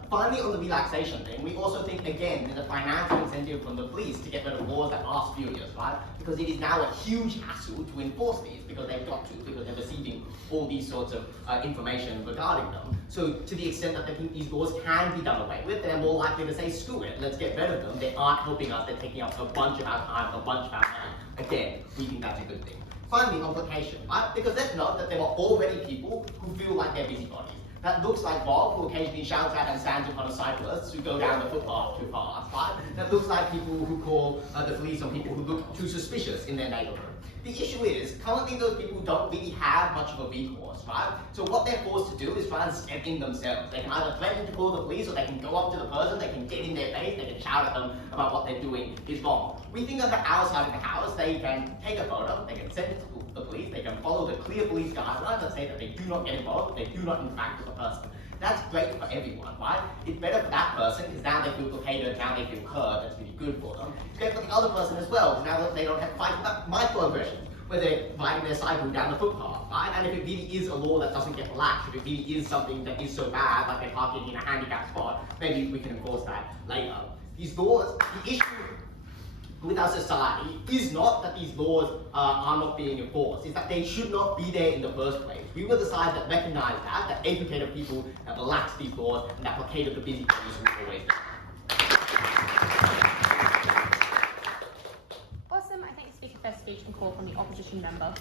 finally, on the relaxation thing, we also think, again, there's a financial incentive from the police to get rid of laws that are spurious, right? Because it is now a huge hassle to enforce these, because they've got to, because they're receiving all these sorts of information regarding them. So to the extent that they think these laws can be done away with, they're more likely to say, screw it, let's get rid of them. They aren't helping us, they're taking up a bunch of our time, a bunch of our money. Again, we think that's a good thing. Finally, implication, right? Because let's note that there are already people who feel like they're busybodies. That looks like Bob, who occasionally shouts at and stands in front of cyclists who go down the footpath too fast, right? That looks like people who call the police on people who look too suspicious in their neighborhood. The issue is, currently those people don't really have much of a recourse, right? So what they're forced to do is try and step in themselves. They can either threaten to call the police, or they can go up to the person, they can get in their face, they can shout at them about what they're doing is wrong. We think under our side of the house, they can take a photo, they can send it to the police, they can follow the clear police guidelines that say that they do not get involved, they do not interact with the person. That's great for everyone, right? It's better for that person, because now they feel placated, now they feel heard, that's really good for them. It's great for the other person as well, because now that they don't have to fight about microaggressions, where they're riding their cycle down the footpath, right? And if it really is a law that doesn't get relaxed, if it really is something that is so bad, like they're parking in a handicapped spot, maybe we can enforce that later. These laws, the issue with our society is not that these laws are not being enforced, it's that they should not be there in the first place. We were the side that recognized that educated people, that relaxed these laws, and that placated the busy people who always do. speech and call from the opposition member.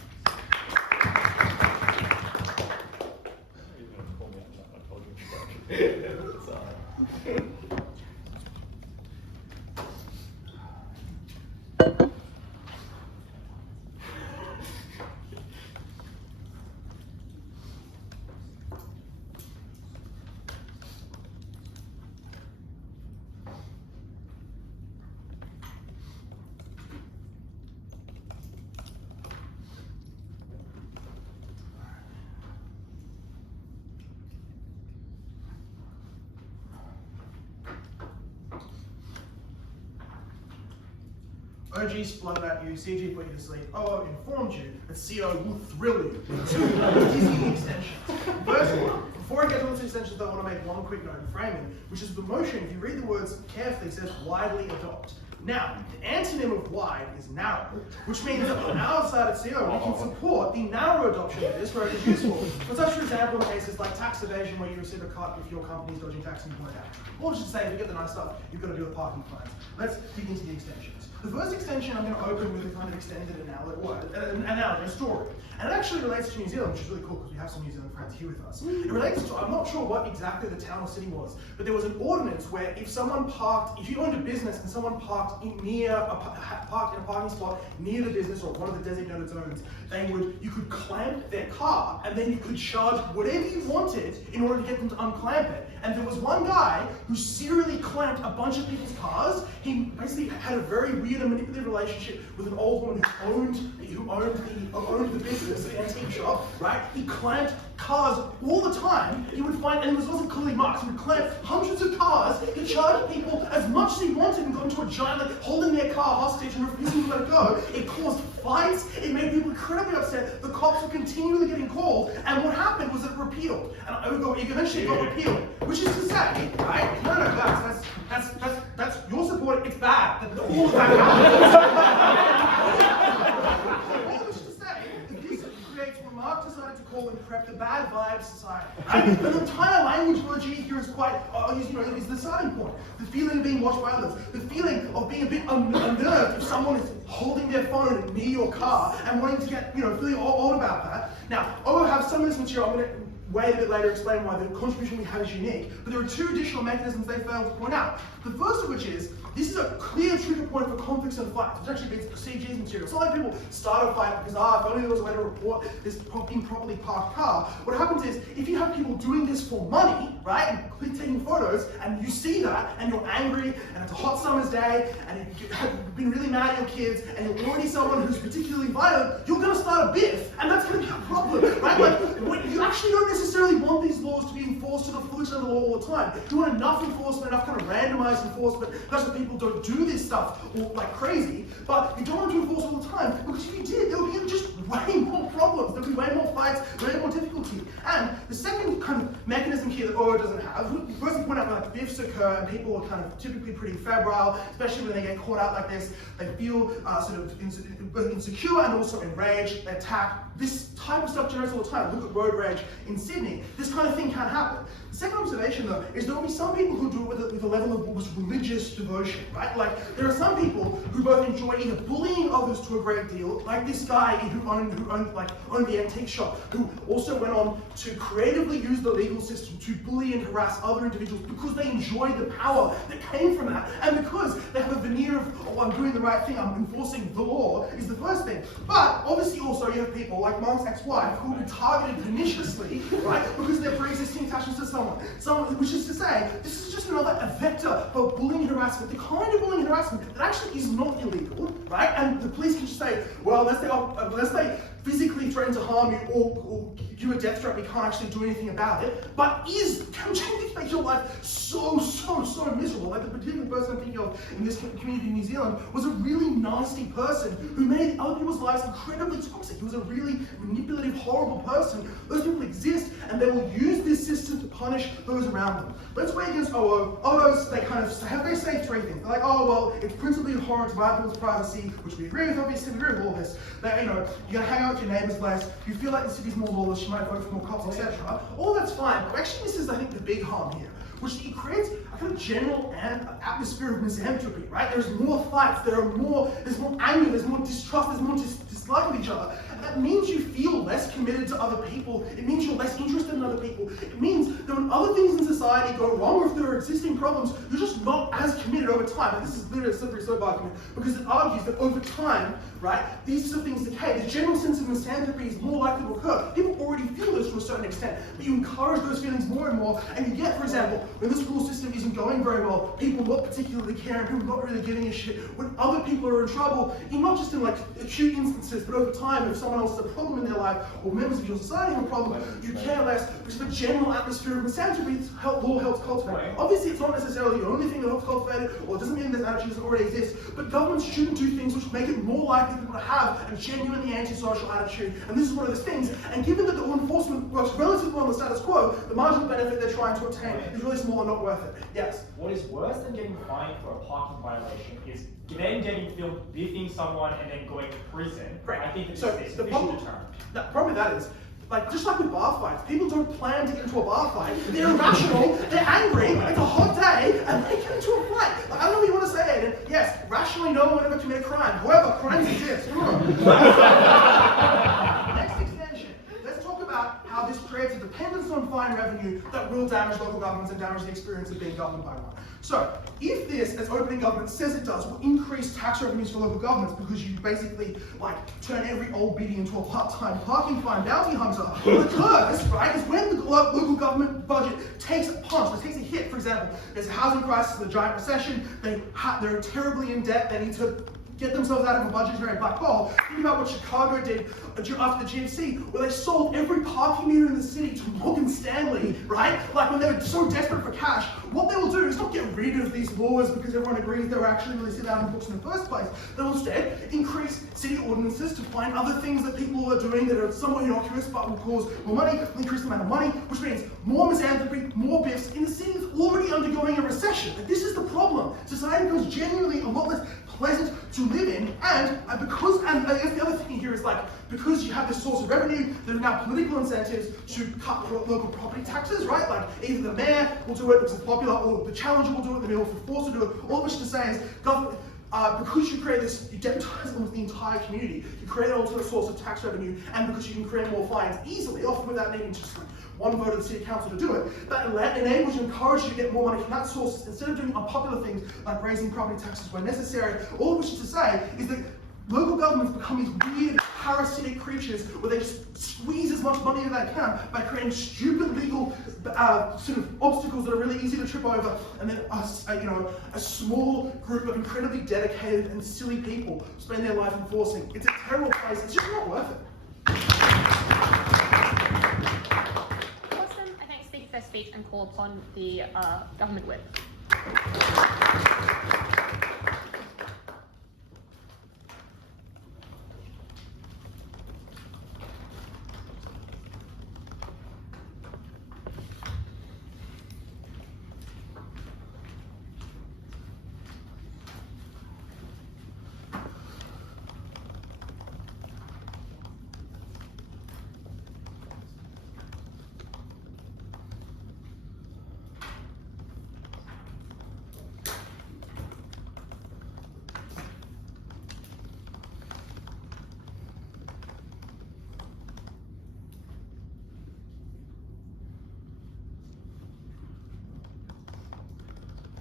OG spluttered at you, CG put you to sleep, OO informed you that CO will thrill you with 2 dizzying extensions. First one, before I get to the 2 extensions, I want to make one quick note in framing, which is the motion, if you read the words carefully, it says widely adopt. Now, the antonym of wide is narrow, which means that on our side at CO, we can support the narrow adoption of this where it is useful. For such, for example, in cases like tax evasion, where you receive a cut if your company is dodging tax and you point out. Or just say, if you get the nice stuff, you've got to deal with parking fines. Let's dig into the extensions. The first extension I'm going to open with a kind of extended analogy story. And it actually relates to New Zealand, which is really cool because we have some New Zealand friends here with us. It relates to, I'm not sure what exactly the town or city was, but there was an ordinance where if someone parked, if you owned a business and someone parked in a parking spot near the business or one of the designated zones, you could clamp their car and then you could charge whatever you wanted in order to get them to unclamp it. And there was one guy who serially clamped a bunch of people's cars. He basically had a very weird and manipulative relationship with an old woman who owned the business, the antique shop, right? He clamped cars all the time. He would find, and it wasn't clearly marked, he would clamp hundreds of cars. He charged people as much as he wanted and got into a giant, like, holding their car hostage and refusing to let it go. It caused fights. It made people incredibly upset. The cops were continually getting called, and what happened was it repealed. And it eventually got repealed, which is to say, right? No, that's your support. It's bad. All of that happens. All this to say, this creates what Mark decided to call and prep the bad vibes society. Right? The entire language for G here is quite, is the starting point. The feeling of being watched by others. The feeling of being a bit unnerved if someone is holding their phone near your car and wanting to get, feeling odd about that. Now, I will have some of this material. I'm going to wait a bit later to explain why the contribution we have is unique, but there are 2 additional mechanisms they failed to point out. The first of which is, this is a clear trigger point for conflicts and fights, which actually beats CG's material. It's not like people start a fight because, if only there was a way to report this improperly parked car. What happens is, if you have people doing this for money, right, and taking photos, and you see that, and you're angry, and it's a hot summer's day, and you've been really mad at your kids, and you're already someone who's particularly violent, you're going to start a biff, and that's going to be a problem, right? Like, you actually don't necessarily want these laws to be enforced to the full extent of the law all the time. You want enough enforcement, enough kind of randomized enforcement, such that people don't do this stuff like crazy, but you don't want to enforce all the time, because if you did, there would be just way more problems, there would be way more fights, way more difficulty. And the second kind of mechanism here that OO doesn't have, first we point out like biffs occur and people are kind of typically pretty febrile, especially when they get caught out like this. They feel sort of insecure and also enraged, they attack. This type of stuff generates all the time. Look at road rage in Sydney. This kind of thing can happen. The second observation, though, is there will be some people who do it with a level of almost religious devotion, right? Like, there are some people who both enjoy either bullying others to a great deal, like this guy who owned the antique shop, who also went on to creatively use the legal system to bully and harass other individuals because they enjoyed the power that came from that, and because they have a veneer of, I'm doing the right thing, I'm enforcing the law, is the first thing. But obviously also you have people like Monk's ex-wife who will be targeted perniciously, right, because of their pre-existing attachments to someone, which is to say, this is just another vector for bullying and harassment, the kind of bullying and harassment that actually is not illegal, right? And the police can just say, well, unless they physically threaten to harm you or give you a death threat, we can't actually do anything about it, but can change make your life so miserable. Like the particular person I'm thinking of in this community in New Zealand was a really nasty person who made other people's lives incredibly toxic. He was a really manipulative, horrible person. Those people exist, and they will use this system to punish those around them. Let's weigh against OO. OOs, they say 3 things. They're like, oh, well, it's principally abhorrent to violate people's privacy, which we agree with, obviously, we agree with all this. That, you're gonna hang out with your neighbours less, you feel like the city's more lawless, you might vote for more cops, etc. All that's fine, but actually this is, I think, the big harm here, which it creates a kind of general atmosphere of misanthropy, right? There's more fights, there's more anger, there's more distrust, there's more dislike of each other. And that means you feel less committed to other people. It means you're less interested in other people. It means that when other things in society go wrong, or if there are existing problems, you're just not as committed over time. And this is literally a slippery slope argument, because it argues that over time, right, these sort of things decay. The general sense of misanthropy is more likely to occur. People already feel this to a certain extent, but you encourage those feelings more and more, and you get, for example, when this school system isn't going very well, people not particularly caring, people not really giving a shit. When other people are in trouble, you're not just in like acute instances, but over time, if someone else has a problem in their life, or members of your society have a problem, you care less, because of a general atmosphere of misanthropy law helps cultivate. Obviously, it's not necessarily the only thing that helps cultivate it, or it doesn't mean that attitude doesn't already exist, but governments shouldn't do things which make it more likely for people to have a genuinely antisocial attitude, and this is one of those things. And given that the law enforcement works relatively well on the status quo, the marginal benefit they're trying to obtain is really small and not worth it. Yes? What is worse than getting fined for a parking violation is then getting filmed biffing someone and then going to prison. Right. I think that So it's the a problem, deterrent. the problem with that is, like, just like with bar fights, people don't plan to get into a bar fight. They're irrational, they're angry, it's a hot day, and they get into a fight. Like, I don't know what you want to say, Aidan. Yes, rationally no one would ever commit a crime. However, crimes exist. Next extension. Let's talk about how this creates a dependence on fine revenue that will damage local governments and damage the experience of being governed by one. So, if this, as opening government says it does, will increase tax revenues for local governments because you basically like turn every old biddy into a part-time parking fine bounty hunter, what occurs, right, is when the local government budget takes a punch, it takes a hit. For example, there's a housing crisis, a giant recession, they're terribly in debt, they need to get themselves out of a budgetary black hole. Think about what Chicago did after the GFC, where they sold every parking meter in the city to Morgan Stanley, right? Like when they were so desperate for cash, what they will do is not get rid of these laws because everyone agrees they were actually really set out in books in the first place. They'll instead increase city ordinances to find other things that people are doing that are somewhat innocuous but will cause more money, will increase the amount of money, which means more misanthropy, more biffs in the city that's already undergoing a recession. Like, this is the problem. Society becomes genuinely a lot less pleasant to live in, and I guess the other thing here is like, because you have this source of revenue, there are now political incentives to cut local property taxes, right? Like either the mayor will do it because it's popular, or the challenger will do it, the mayor will force to do it. All of which to say is, government, because you create this, you deputize almost the entire community, you create an alternate source of tax revenue, and because you can create more fines easily, often without needing to just like one vote of the city council to do it, that enables you, encourages you to get more money from that source instead of doing unpopular things like raising property taxes where necessary. All of which is to say is that local governments become these weird parasitic creatures where they just squeeze as much money as they can by creating stupid legal sort of obstacles that are really easy to trip over, and then a small group of incredibly dedicated and silly people spend their life enforcing. It's a terrible place. It's just not worth it. Their speech and call upon the government whip.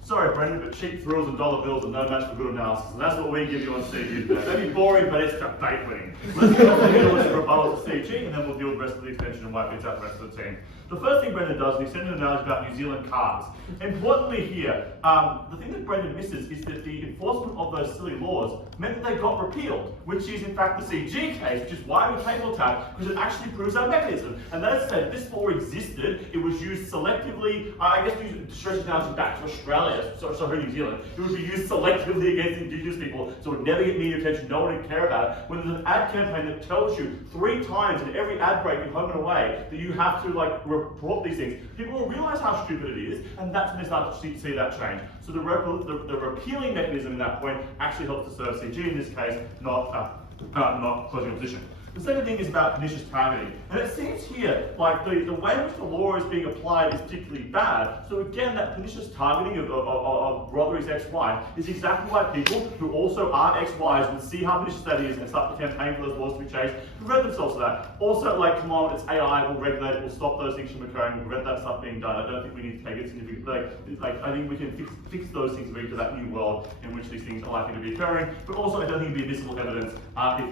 Sorry, Brendan, but cheap thrills and dollar bills are no match for good analysis, and that's what we give you on CG today. Maybe boring, but it's debate winning. Let's get on to the list of rebuttals to CG, and then we'll deal with the rest of the extension and wipe it out the rest of the team. The first thing Brendan does is he sends an analogy about New Zealand cars. Importantly here, the thing that Brendan misses is that the enforcement of those silly laws meant that they got repealed, which is in fact the CG case, which is why we pay more tax, because it actually proves our mechanism. And that is to say that this law existed, it was used selectively, I guess to stretch it now back to Australia, sorry, New Zealand. It would be used selectively against Indigenous people, so it would never get media attention, no one would care about it. When there's an ad campaign that tells you 3 times in every ad break in Home and Away that you have to like report these things, people will realise how stupid it is, and that's when they start to see that change. So the repealing mechanism at that point actually helps to serve CG in this case, not closing opposition. The second thing is about pernicious targeting. And it seems here like the way in which the law is being applied is particularly bad. So again, that pernicious targeting of Rothery's ex-wife is exactly why people who also are ex-wives would see how pernicious that is and start to campaign for those laws to be changed, prevent themselves of that. Also, like, come on, it's AI, we'll regulate it, we'll stop those things from occurring, we'll prevent that stuff being done. I don't think we need to take it significantly. I think we can fix those things to that new world in which these things are likely to be occurring. But also, I don't think it'd be admissible evidence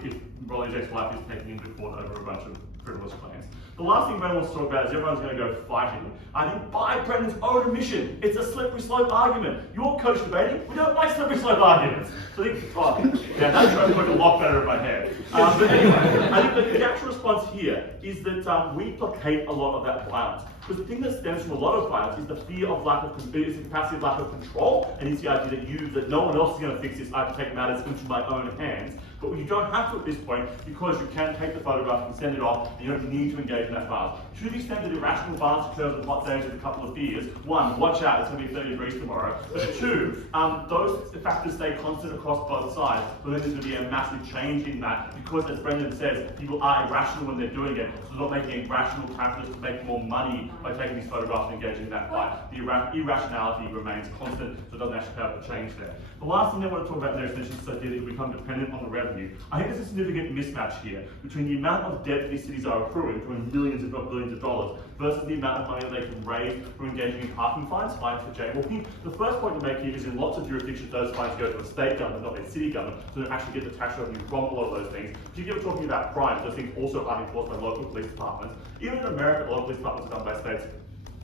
if Rothery's ex-wife is taken into court over a bunch of frivolous claims. The last thing Brendan wants to talk about is everyone's going to go fighting. I think by Brendan's own admission, it's a slippery slope argument. Your coach debating, we don't like slippery slope arguments. So I think, yeah, that's trying to work a lot better in my head. But anyway, I think the actual response here is that we placate a lot of that violence. Because the thing that stems from a lot of violence is the fear of is the capacity of lack of control, and it's the idea that no one else is going to fix this, I have to take matters into my own hands. But you don't have to at this point because you can take the photograph and send it off, and you don't need to engage in that violence. To the extent that irrational violence occurs on hot days with a couple of fears, one, watch out, it's going to be 30 degrees tomorrow. But two, those factors stay constant across both sides, but then there's going to be a massive change in that because, as Brendan says, people are irrational when they're doing it, so they're not making irrational calculus to make more money by taking these photographs and engaging in that fight. The irrationality remains constant, so it doesn't actually have a change there. The last thing I want to talk about there is this idea that you become dependent on the revenue. I think there's a significant mismatch here between the amount of debt these cities are accruing, accruing millions if not billions of dollars, versus the amount of money that they can raise from engaging in parking fines for jaywalking. The first point to make here is in lots of jurisdictions those fines go to the state government, not the city government, so they actually get the tax revenue from a lot of those things. Particularly if we're talking about crime, those things also are enforced by local police departments. Even in America, local police departments are done by states,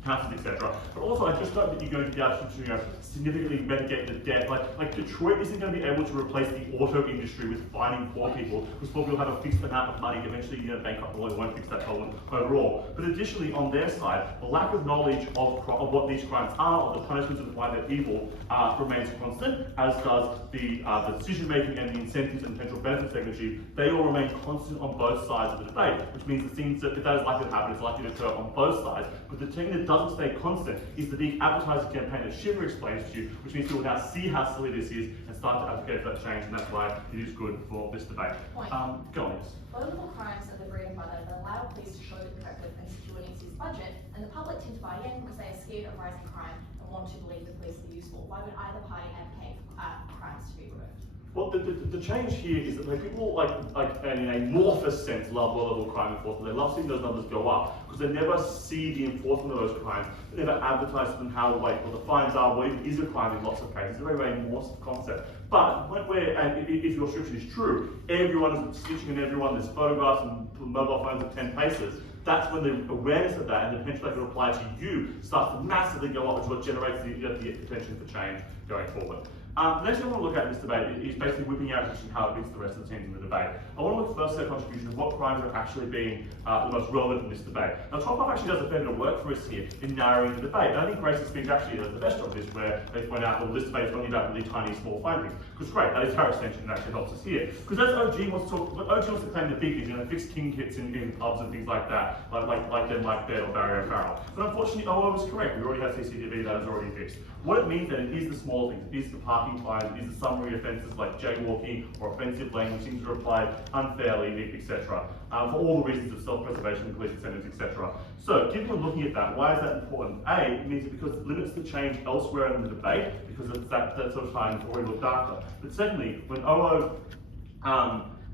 councils, etc. But also, I just don't think you're going to be able to significantly mitigate the debt. Like Detroit isn't going to be able to replace the auto industry with fining poor people, because poor people have a fixed amount of money. Eventually, you're going to bankrupt the law, won't fix that problem overall. But additionally, on their side, the lack of knowledge of what these crimes are, or the punishments of why they're evil, remains constant, as does the decision making and the incentives and potential benefits they can achieve. They all remain constant on both sides of the debate, which means the things that if that is likely to happen, it's likely to occur on both sides. But the thing that doesn't stay constant is the big advertising campaign that Shiva explains to you, which means people now see how silly this is and start to advocate for that change, and that's why it is good for this debate. Point. Go on, yes. Political crimes are the bread and butter that allow police to show the corrective and secure needs his budget, and the public tend to buy in because they are scared of rising crime and want to believe the police are useful. Why would either party advocate for crimes to be removed? Well, the change here is that people, in an amorphous sense, love low-level crime enforcement. They love seeing those numbers go up because they never see the enforcement of those crimes. They never advertise to them how, what the fines are, what even is a crime in lots of cases. It's a very, very amorphous concept. But if your description is true, everyone is stitching in everyone, there's photographs and mobile phones at 10 paces. That's when the awareness of that and the potential that can apply to you starts to massively go up, which is what generates the attention for change going forward. The next thing I want to look at in this debate is basically whipping out how it beats the rest of the teams in the debate. I want to look first at their contribution of what crimes are actually being the most relevant in this debate. Now, Top 5 actually does a fair bit of work for us here in narrowing the debate. And I think Grace's speech actually does the best job of this, where they point out that this debate is only about really tiny, small findings. Because great, that is our extension and actually helps us here. Because as OG wants to talk, OG wants to claim the big things, fix king kits in pubs and things like that, like Pitt or Barrie. But unfortunately, OO was correct. We already have CCTV that is already fixed. What it means then is the small things. It is the parking fines, it is the summary offences like jaywalking or offensive language, things that are applied unfairly, etc. For all the reasons of self-preservation, police incentives, etc. So, given we're looking at that, why is that important? A, it means it because it limits the change elsewhere in the debate, because it's that sort of time already looked after. But secondly, when OO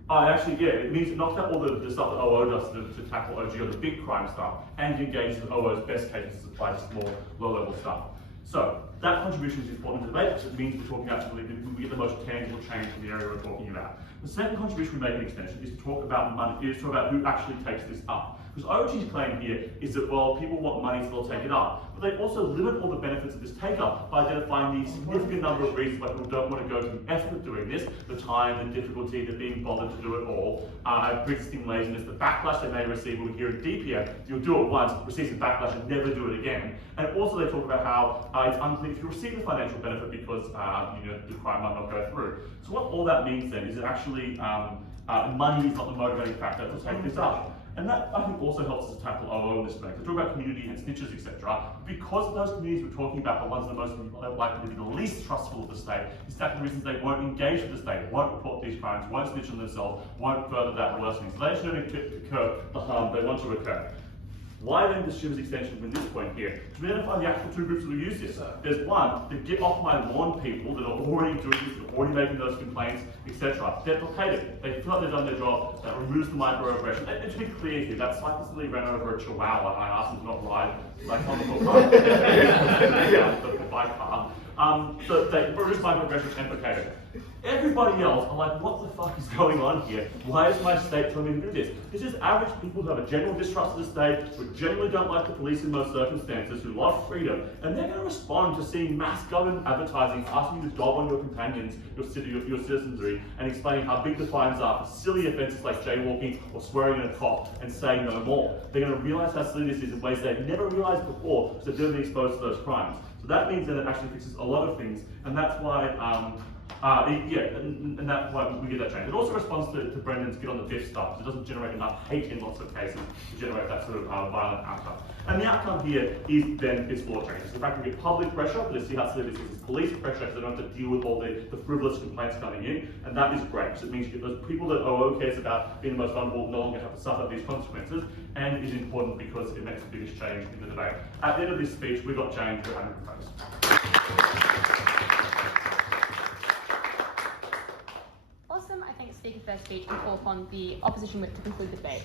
it means it knocks out all the stuff that OO does to tackle OG or the big crime stuff, and engages with OO's best cases to apply to small, low-level stuff. So, that contribution is important to the debate because it means we're talking about we get the most tangible change in the area we're talking about. The second contribution we make in extension is to talk about money, is to talk about who actually takes this up. Because OG's claim here is that, well, people want money so they'll take it up. But they also limit all the benefits of this take-up by identifying the significant number of reasons why people don't want to go to the effort of doing this, the time, the difficulty, the being bothered to do it all, pre-existing laziness, the backlash they may receive. We'll hear in DPM, you'll do it once, receive some backlash and never do it again. And also they talk about how it's unclear if you receive the financial benefit because the crime might not go through. So what all that means then is it actually money is not the motivating factor to take this up. And that, I think, also helps us to tackle OO in this debate. We talk about community and snitches, etc. Because those communities we're talking about are ones that are most likely to be the least trustful of the state, it's exactly the reasons they won't engage with the state, won't report these crimes, won't snitch on themselves, won't further that worsening. So they shouldn't occur the harm they want to occur. Why then does Shiva's extension from this point here? To identify the actual two groups that will use this. There's one, the get off my lawn people that are already doing this, that are already making those complaints, etc. Deprecate it. They feel like they've done their job, that removes the microaggression. And to be clear here, that's like this literally ran over a chihuahua and I asked him to not ride like on the footpath. Yeah, by car. So they reduce microaggression and deprecate it. Everybody else are like, what the fuck is going on here? Why is my state telling me to do this? This is average people who have a general distrust of the state, who generally don't like the police in most circumstances, who love freedom, and they're going to respond to seeing mass government advertising asking you to dob on your companions, your citizenry, and explaining how big the fines are for silly offences like jaywalking or swearing at a cop and saying no more. They're going to realise how silly this is in ways they've never realised before because they've never been exposed to those crimes. So that means that it actually fixes a lot of things, and that's why and that's why we get that change. It also responds to Brendan's get on the biff stuff, because it doesn't generate enough hate in lots of cases to generate that sort of violent outcome. And the outcome here is then its law changes. In fact, we get public pressure, but to see how silly this is police pressure, because they don't have to deal with all the frivolous complaints coming in, and that is great, because it means you get those people that OO cares about being the most vulnerable no longer have to suffer these consequences, and it is important because it makes the biggest change in the debate. At the end of this speech, we got change we're having to propose. Awesome. I think speaker for their speech and call upon the opposition whip to conclude the debate.